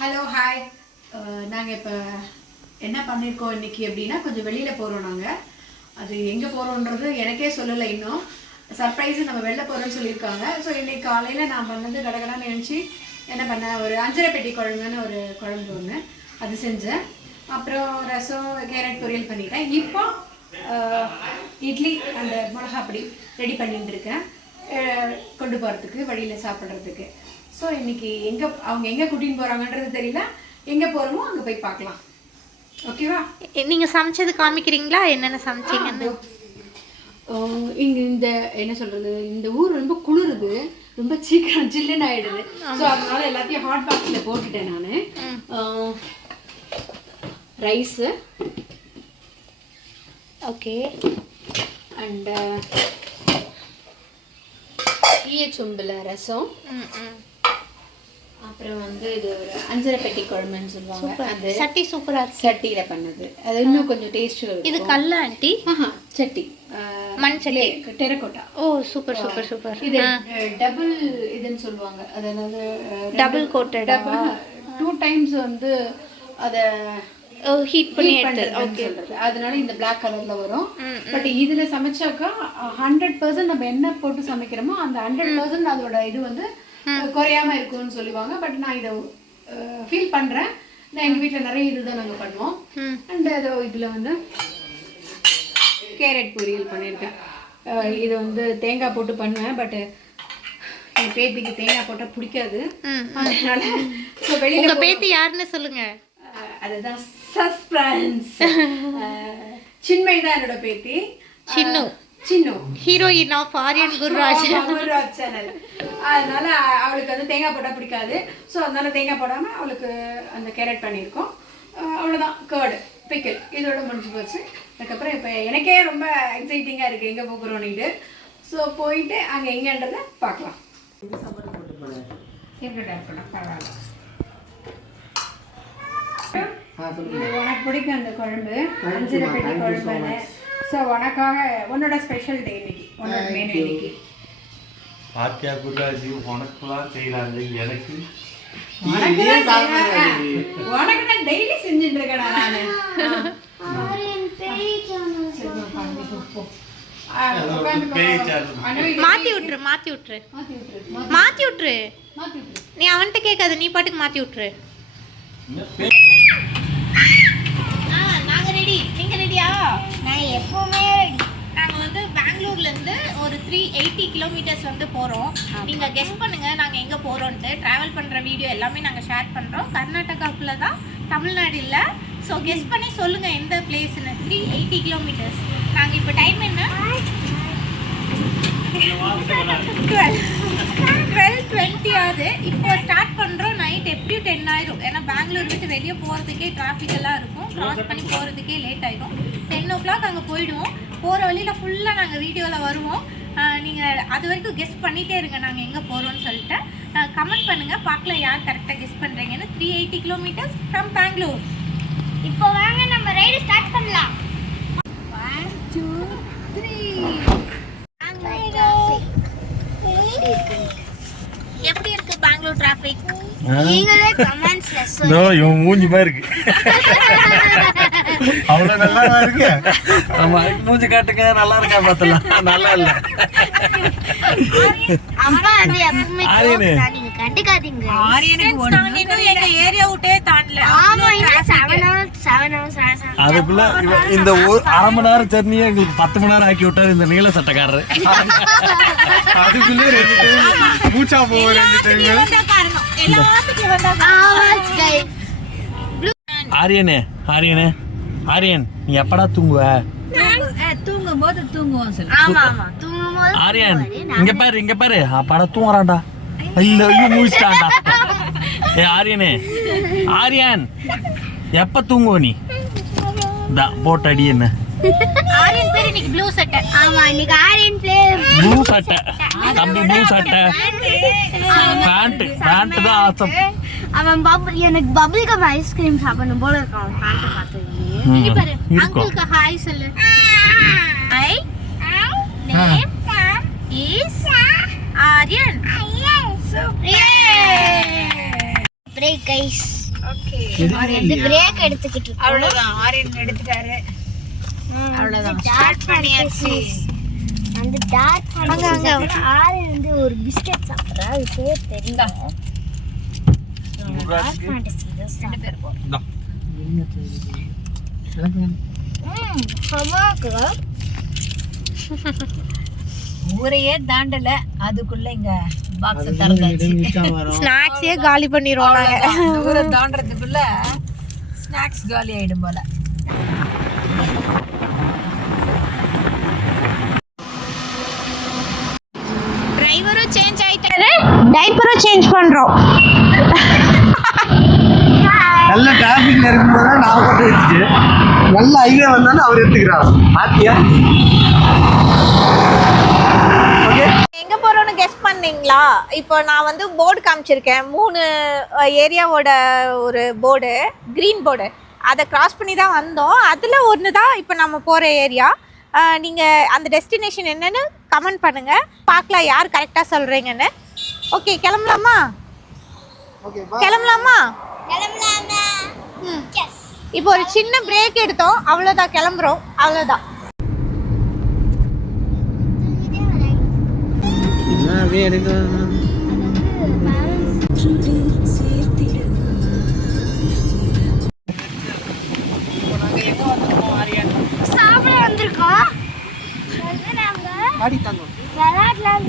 Hello hi. நாங்கள் இப்போ என்ன பண்ணியிருக்கோம் இன்றைக்கி அப்படின்னா, கொஞ்சம் வெளியில் போகிறோம். நாங்கள் அது எங்கே போகிறோன்றது எனக்கே சொல்லலை. இன்னும் சர்ப்ரைஸு நம்ம வெளில போகிறோன்னு சொல்லியிருக்காங்க. ஸோ இன்றைக்கி காலையில் நான் பண்ணது கடகடான்னு நினச்சி என்ன பண்ணேன், ஒரு அஞ்சரை பெட்டி குழம்புன்னு ஒரு குழம்பு ஒன்று அது செஞ்சேன். அப்புறம் ரசம் கேரட் பொரியல் பண்ணிட்டேன். இப்போ இட்லி அந்த மிளகாப்பொடி ரெடி பண்ணிட்டு இருக்கேன், கொண்டு போகிறதுக்கு வழியில் சாப்பிட்றதுக்கு. ஸோ இன்றைக்கி அவங்க எங்கே கூட்டின்னு போகிறாங்கன்றது தெரியல. எங்கே போகிறோமோ அங்கே போய் பார்க்கலாம். ஓகேவா? நீங்கள் சமைச்சது காமிக்கிறீங்களா, என்னென்ன சமைச்சிங்கன்னு? இங்கே இந்த என்ன சொல்கிறது, இந்த ஊர் ரொம்ப குளிருது, ரொம்ப சீக்கிரம் ஜில்லுன்னு ஆகிடுது. ஸோ அதனால எல்லாத்தையும் ஹாட் பாக்ஸில் போட்டுட்டேன் நான். ரைஸு, ஓகே, அண்டு ஈயச்சொம்பில் ரசம், அப்புறம் வந்து இது ஒரு அஞ்சரை பெட்டி குழம்புன்னு சொல்லுவாங்க. அது சட்டி சூப்பராக இருக்கு, சட்டியில் பண்ணது. அது இன்னும் கொஞ்சம் டேஸ்ட்டு. இது கல்ல ஆண்டி? சட்டி, மண் சட்டி, டெரக்கோட்டா. ஓ சூப்பர் சூப்பர் சூப்பர். இது டபுள் இதுன்னு சொல்லுவாங்க. அதாவது டபுள் கோட்டட், 2 times வந்து அதை ஹீட் பண்ணி எடுத்து. ஓகே, அதனால இந்த பிளாக் கலர்ல வரும். பட் இதுல சமைச்சாக்கா 100% நம்ம என்ன போட்டு சமைக்கிறோமோ அந்த 100% அதோட இது வந்து குறையாம இருக்கும்னு சொல்லுவாங்க. பட் நான் இதை ஃபீல் பண்றேன். நான் எங்க வீட்டுல நிறைய இதுதான் நாங்க பண்ணுவோம். அண்ட் அதோ இதுல வந்து கேரட் பொரியல் பண்ணியிருக்கேன். இது வந்து தேங்காய் போட்டு பண்ணுவேன். பட் என் பேத்திக்கு தேங்காய் போட்டால் பிடிக்காது. அதனால வெளியில பேத்தி யாருன்னு சொல்லுங்க. அதுதான் சஸ்பென்ஸ். சின்மை தான் என்னோட பேத்தி. Chinnu heroine of Aryan Gururaj channel. அதனால அவளுக்கு வந்து தேங்காய் போட்டால் பிடிக்காது. ஸோ அதனால தேங்காய் போடாமல் அவளுக்கு அந்த கேரட் பண்ணியிருக்கோம். அவ்வளோதான். கேர்டு பிக்கிள் இதோட முடிஞ்சு போச்சு. அதுக்கப்புறம் இப்போ எனக்கே ரொம்ப எக்ஸைட்டிங்காக இருக்குது எங்கே போகிறோன்னுட்டு. ஸோ போயிட்டு அங்கே எங்கேன்றதை பார்க்கலாம். பரவாயில்ல, உனக்கு பிடிக்கும் அந்த குழம்பு, அஞ்சரை பெட்டி குழம்புன்னு. ஸோ உனக்காக உன்னோட ஸ்பெஷல் டே இன்னைக்கு, உன்னோட மெனு இன்னைக்கு. பாத்தியா குருராஜி, உனக்குலாம் செய்யறாங்க, எனக்கு உனக்கு தான் டெய்லி செஞ்சுட்டு இருக்கேன் நானு. மாத்தி விட்டுரு. நீ அவன்கிட்ட கேட்காது, நீ பாட்டுக்கு மாத்தி விட்டுரு. நாங்கள் ரெடி, நீங்கள் ரெடியா? நான் எப்பவுமே ரெடி. நாங்கள் வந்து பெங்களூர்லேருந்து ஒரு 380 kilometers வந்து போகிறோம். நீங்கள் கெஸ் பண்ணுங்கள் நாங்கள் எங்கே போகிறோன்ட்டு. ட்ராவல் பண்ணுற வீடியோ எல்லாமே நாங்கள் ஷேர் பண்ணுறோம். கர்நாடகாக்குள்ளே தான், தமிழ்நாடு இல்லை. ஸோ கெஸ் பண்ணி சொல்லுங்கள் எந்த பிளேஸ்ன்னு. 380 kilometers. நாங்கள் இப்போ டைம் என்ன? 12:20 ஆகுது. இப்போ ஸ்டார்ட் பண்ணுறோம். நைட் எப்படியும் 10 ஆயிரும். ஏன்னா பெங்களூர் விட்டு வெளியே போகிறதுக்கே டிராஃபிக் எல்லாம் இருக்கும். க்ராஸ் பண்ணி போகிறதுக்கே லேட் ஆகிடும். 10 o'clock அங்கே போயிடுவோம். போகிற வழியில் ஃபுல்லாக நாங்கள் வீடியோவில் வருவோம். நீங்கள் அது வரைக்கும் கெஸ் பண்ணிகிட்டே இருங்க நாங்கள் எங்கே போகிறோன்னு சொல்லிட்டு. கமெண்ட் பண்ணுங்கள், பார்க்கலாம் யார் கரெக்டாக கெஸ் பண்ணுறீங்கன்னு. 380 kilometers ஃப்ரம் பெங்களூர். இப்போ வாங்க நம்ம ரைடு ஸ்டார்ட் பண்ணலாம். 1 2 3. எப்படி இருக்கு பெங்களூர் டிராஃபிக்? நீங்களே கமெண்ட்ஸ்ல சொல்லுங்க. நோ, இவன் மூஞ்சி மாதிரி இருக்கு. அவ்வளோ நல்லா இருக்கு. ஆமா, மூஞ்சி காட்டுங்க, நல்லா இருக்கா பார்த்தலாம். நல்லா இல்ல. அம்மா அது எப்பவுமே நீங்க கண்டுக்காதீங்க. ஆரியனுக்கு நாங்க இன்னும் எங்க ஏரியா விட்டே தாண்டல. ஆமா, இன்னும் 7 hours. அதுக்குள்ள இந்த ஒரு 1/2 மணி நேரம் ஜர்னியை எங்களுக்கு 10 மணி நேரம் ஆக்கி விட்டாரு இந்த நீல சட்டக்காரரு. அதுக்குள்ள 2 டைம் மூச்சா போவோம். 2 டைம் எல்லாத்துக்கும் வந்தா ஆரியன் நீ எப்படா தூங்குவ? தூங்கும்போது தூங்குவோம் சொல்லு. ஆமா தூங்கும்போது. ஆரியன் இங்க பாரு அப்படா தூங்குறான்டா. இல்ல மூச்சிட்டான்டா. ஆரியன் எப்ப தூங்குவ நீ? போட் அடி என்ன? ஆரியன் பேர் இன்னைக்கு ப்ளூ சட்டை. ஆமா, இன்னைக்கு ஆரியன் ப்ளே ப்ளூ சட்டை. தம்பி ப்ளூ சட்டை, பேண்ட் தான் ஆசம். அவன் எனக்கு பபிள் கம் ஐஸ்கிரீம் சாப்பிடணும் போல இருக்கான் பேண்ட் பார்த்து. இங்க பாரு, அங்கிளுக்கு ஹாய் சொல்லு. High, name is Aryan. Break guys. Okay இந்த பிரேக் எடுத்துக்கிட்டு இருக்கோம். அவ்வளவுதான் ஆரியன் எடுத்துட்டாரு அவ்வளவுதான் ஸ்டார்ட் பண்ணியாச்சு அந்த டார்க் ஆறு வந்து ஒரு பிஸ்கட் சாப்பிட்றா அது பேர் தெரியல டார்க் ஃபேண்டசி தான் ஸ்டார்ட் இந்தா. ஹமாக்கு ஊரையே தாண்டல அதுக்குள்ள இங்க பாக்ஸ் திறந்தாச்சு ஸ்நாக்ஸே காலி பண்ணிடுவோம் நாங்க ஊரை தாண்டறதுக்குள்ள ஸ்நாக்ஸ் காலி ஆயிடும் போல. டிரைவரும் சேஞ்ச் ஆயிட்டாரு டைப்பரும் சேஞ்ச் பண்றோம் நல்ல டிராஃபிக்ல இருக்கும்போது நான் கொண்டு வச்சுட்டு நல்ல ஹைவே வந்தாலும் அவர் எடுத்துக்கிறார். பாத்தியா? எங்க போறோம்னு கெஸ் பண்ணீங்களா? இப்போ நான் வந்து போர்டு காமிச்சிருக்கேன் 3 ஏரியாவோட ஒரு போர்டு க்ரீன் போர்டு அதை கிராஸ் பண்ணி தான் வந்தோம். அதில் ஒன்று தான் இப்போ நம்ம போகிற ஏரியா. நீங்கள் அந்த டெஸ்டினேஷன் என்னன்னு கமெண்ட் பண்ணுங்கள், பார்க்கலாம் யார் கரெக்டாக சொல்கிறீங்கன்னு. ஓகே கிளம்பலாமா? கிளம்பலாமா? இப்போ ஒரு சின்ன பிரேக் எடுத்தோம், அவ்வளோதான், கிளம்புறோம், அவ்வளோதான். சாப்பிட வந்திருக்கோம். வந்து நாங்க விளையாடலாம்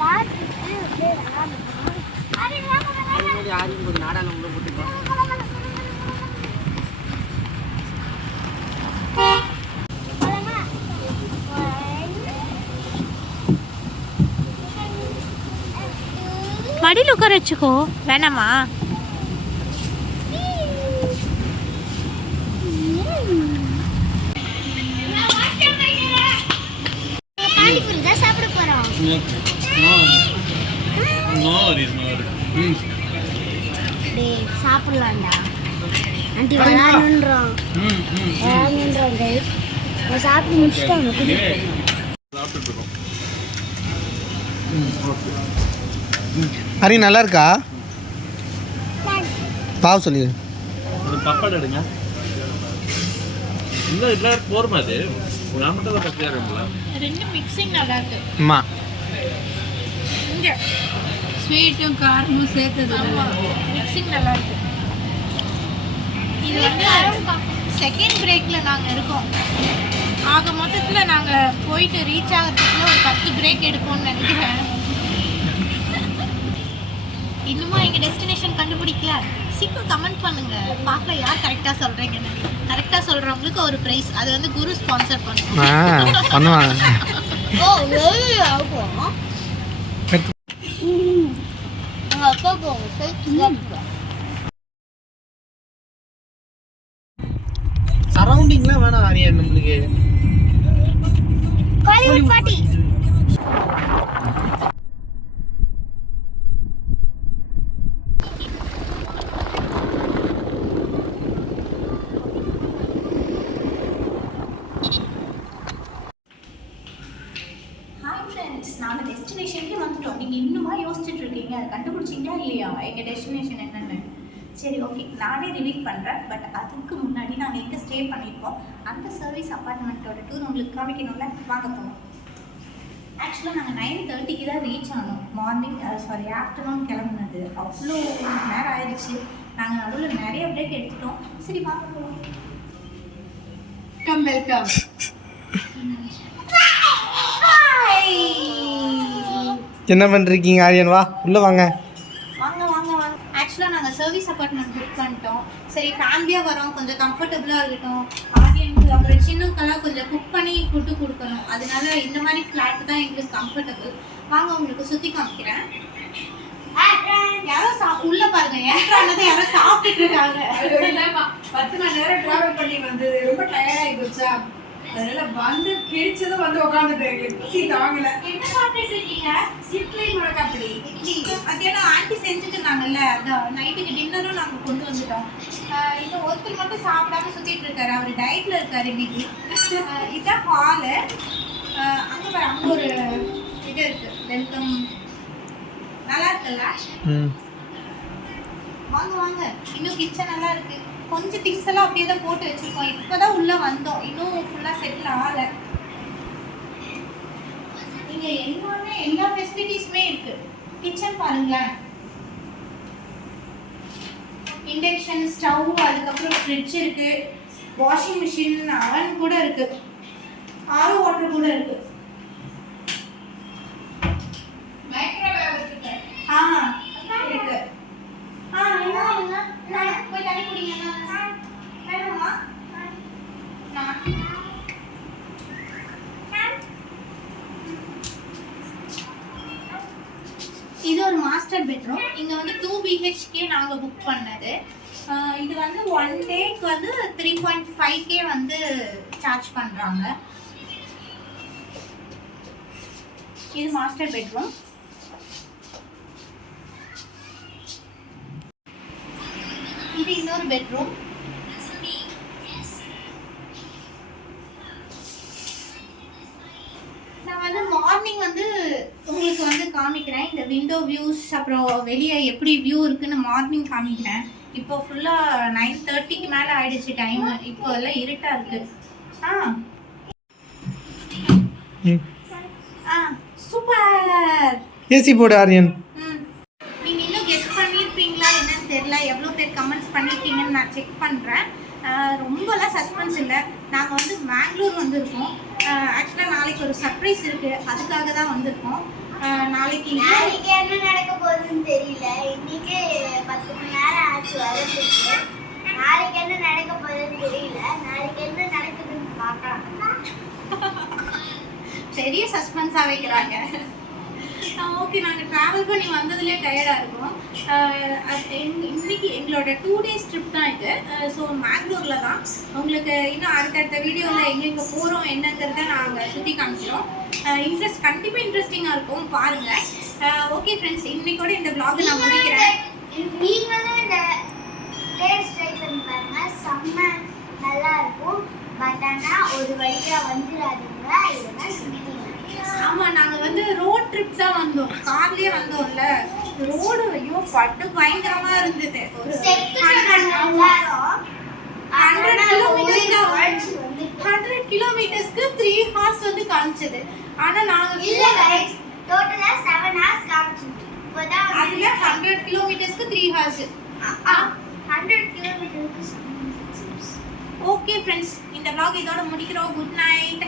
பார்த்துட்டு அப்படியே விளையாடுறோம். மடியில் உட்கார வச்சுக்கோ, வேணாமா? பானிபூரி தான் சாப்பிட போறோம். டேய் சாப்பிடலாம்டா. ஆண்டி விளையாடணுன்றோம். விளையாடணுன்றோம் guys. நான் சாப்பிட்டு முடிச்சிட்டேன். ஹரி நல்லா இருக்கா? பாவ் சொல்லி பப்பாடு எடுங்க. இல்லை இல்லை போர்மா அது நான் மட்டும் தான் பச்சையாக இருக்குங்களா? ரெண்டு மிக்சிங் நல்லா இருக்கு. அம்மா இங்கே ஸ்வீட்டும் காரமும் சேர்த்தது மிக்சிங் நல்லா இருக்கு. இது வந்து செகண்ட் பிரேக்கில் நாங்கள் இருக்கோம். ஆக மொத்தத்தில் நாங்கள் போயிட்டு ரீச் ஆகிறதுக்குள்ள ஒரு 10 பிரேக் எடுப்போம்னு நினைக்கிறேன். இன்னுமா எங்கள் டெஸ்டினேஷன் கண்டுபிடிக்கல? சீக்கிரம் கமெண்ட் பண்ணுங்க, பார்க்கல யார் கரெக்டாக சொல்கிறீங்கன்னு. கரெக்டாக சொல்கிறவங்களுக்கு ஒரு ப்ரைஸ், அது வந்து குரு ஸ்பான்சர் பண்ணுவோம். பண்ணுவாங்க. ஓ வெரி ஆகும். அப்பா போங்க சேர்த்து சரௌண்டிங்லாம் வேணாம் ஆரியா நம்மளுக்கு. காலிவுட் பார்ட்டி. ஹாய் ஃப்ரெண்ட்ஸ், நாங்கள் டெஸ்டினேஷனுக்கே வந்துட்டோம். நீங்கள் இன்னுமா யோசிச்சுட்டு இருக்கீங்க, கண்டுபிடிச்சிங்களா இல்லையா எங்கள் டெஸ்டினேஷன் என்னென்னு? சரி ஓகே, நானே ரிவீல் பண்ணுறேன். பட் அதுக்கு முன்னாடி நாங்கள் எங்கே ஸ்டே பண்ணியிருக்கோம் அந்த சர்வீஸ் அப்பார்ட்மெண்ட்டோட டூர் உங்களுக்கு காமிக்கணும்ல, வாங்க போகணும். ஆக்சுவலாக நாங்கள் 9:30க்கு தான் ரீச் ஆனோம். ஆஃப்டர்நூன் கிளம்புனது. அவ்வளோ நேரம் ஆயிடுச்சு. நாங்கள் நடுவில் நிறைய பிரேக் எடுத்துட்டோம். சரி வாங்க போகணும். வெல்கம். என்ன பண்ணுறீங்க ஆரியன்? வா உள்ளே வாங்க. வாங்க வாங்க வாங்க. ஆக்சுவலாக நாங்கள் சர்வீஸ் அப்பார்ட்மெண்ட் புக் பண்ணிட்டோம். சரி ஃபேமிலியாக வரோம், கொஞ்சம் கம்ஃபர்டபுளாக இருக்கட்டும். ஆடியன்ஸு அப்புறம் சின்னக்கெல்லாம் கொஞ்சம் குக் பண்ணி ஃபுட்டு கொடுக்கணும். அதனால இந்த மாதிரி ஃப்ளாட் தான் எங்களுக்கு கம்ஃபர்டபுள். வாங்க உங்களுக்கு சுற்றி காமிக்கிறேன். யாரோ உள்ள பாருங்க, ஏற்றானது யாரோ சாப்பிட்டுட்டு இருக்காங்க. 10 மணி நேரம் டிராவல் பண்ணி வந்தது ரொம்ப டயர்ட் ஆகி போச்சா, அதனால வந்து பிடிச்சதும் வந்து உட்காந்துட்டு எங்களுக்கு பசி தாங்கல. என்ன சாப்பிட்டுட்டு இருக்கீங்க? இட்லி முழக்காப்படி. இட்லி மத்தியானம் ஆண்டி செஞ்சுட்டு இருந்தாங்கல்ல, அதான் நைட்டுக்கு டின்னரும் நாங்கள் கொண்டு வந்துட்டோம். இந்த ஒருத்தர் மட்டும் சாப்பிடாம சுற்றிட்டு இருக்காரு, அவர் டயட்டில் இருக்காரு இன்னைக்கு. இதுதான் ஹாலு. அங்கே ஒரு இது இருக்கு, வெல்கம். நல்லா இருக்குல்ல? வாங்க வாங்க. இன்னும் கிச்சன் எல்லாம் இருக்கு. கொஞ்சம் திங்ஸ் எல்லாம் அப்படியே தான் போட்டு வச்சிருக்கோம். இப்பதான் உள்ள வந்தோம். இன்னும் ஃபுல்லா செட்டில் ஆகல. இங்க எல்லாமே எல்லா ஃபெசிலிட்டிஸுமே இருக்கு. கிச்சன் பாருங்களேன். இண்டக்ஷன் ஸ்டவ், அதுக்கப்புறம் ஃப்ரிட்ஜ் இருக்கு, வாஷிங் மிஷின், அவன் கூட இருக்கு, ஆரோ வாட்டர் கூட இருக்கு, மைக்ரோவேவ் இருக்கு. இருக்கு. போய் தண்ணி குடிங்க. வேணுமா? இது ஒரு மாஸ்டர் பெட்ரூம். இங்க வந்து 2 BHK நாங்க புக் பண்ணது. இது வந்து 1 டேக்கு வந்து 3.5K வந்து சார்ஜ் பண்றாங்க. இது மாஸ்டர் பெட்ரூம். இது இன்னொரு பெட்ரூம். நான் வந்து மார்னிங் வந்து உங்களுக்கு வந்து காமிக்கிறேன் இந்த விண்டோ வியூஸ், அப்புறம் வெளியே எப்படி வியூ இருக்குன்னு மார்னிங் காமிக்கிறேன். இப்போ ஃபுல்லாக 9:30க்கு மேலே ஆயிடுச்சு டைம். இப்போ எல்லாம் இருட்டாக இருக்கு. சூப்பர். ஏசி போடு ஆரியன். நீங்கள் இன்னும் கெஸ் பண்ணியிருப்பீங்களா என்னன்னு தெரியல. எவ்வளோ பேர் கமெண்ட்ஸ் பண்ணியிருக்கீங்கன்னு நான் செக் பண்ணுறேன். ரொம்பலாம் சஸ்பென்ஸ் இல்லை. நாங்கள் வந்து மேங்களூர் வந்திருக்கோம். ஆக்சுவலாக நாளைக்கு ஒரு சர்ப்ரைஸ் இருக்குது, அதுக்காக தான் வந்திருக்கோம். நாளைக்கு என்ன நடக்க போகுதுன்னு தெரியல. இன்னைக்கு 10 மணி நேரம் ஆச்சு வரதுக்கு. நாளைக்கு என்ன நடக்க போகுதுன்னு தெரியல. நாளைக்கு என்ன நடக்குதுன்னு பார்க்கலாம். பெரிய சஸ்பென்ஸாக வைக்கிறாங்க. ஓகே, நாங்கள் ட்ராவல் பண்ணி வந்ததுலேயே டயர்டாக இருக்கும். இன்னைக்கு எங்களோட 2 days ட்ரிப் தான் இது. ஸோ மேங்களூரில் தான். உங்களுக்கு இன்னும் அடுத்தடுத்த வீடியோவில் எங்கெங்கே போகிறோம் என்னங்கிறத நாங்கள் சுற்றி காமிக்கிறோம். கண்டிப்பாக இன்ட்ரெஸ்டிங்காக இருக்கும், பாருங்கள். ஓகே ஃப்ரெண்ட்ஸ், இன்னைக்கோட இந்த vlog நான் முடிக்கிறேன். நீங்களும் இந்த பிளேஸ் ட்ரை பண்ணி பாருங்க, செம்ம நல்லா இருக்கும். பட் ஆனால் ஒரு வழியாக வந்துடாதீங்க, இதெல்லாம் சுற்றி. ஆமாம், நாங்கள் வந்து ரோட் ட்ரிப் தான் வந்தோம். கார்லேயே வந்தோம்ல. ரோடு ஐயோ பட்டு பயங்கரமாக இருந்தது. ஒரு 100 கிலோமீட்டர்ஸ்க்கு 3 hours வந்து காமிச்சது. ஆனால் நாங்கள் டோட்டலாக 7 hours காமிச்சிட்டு இப்போதான் அதில் 100 கிலோமீட்டர்ஸ்க்கு 3 hours. 100 கிலோமீட்டருக்கு. ஓகே ஃப்ரெண்ட்ஸ், இந்த vlog இதோட முடிக்கிறோம். Good night.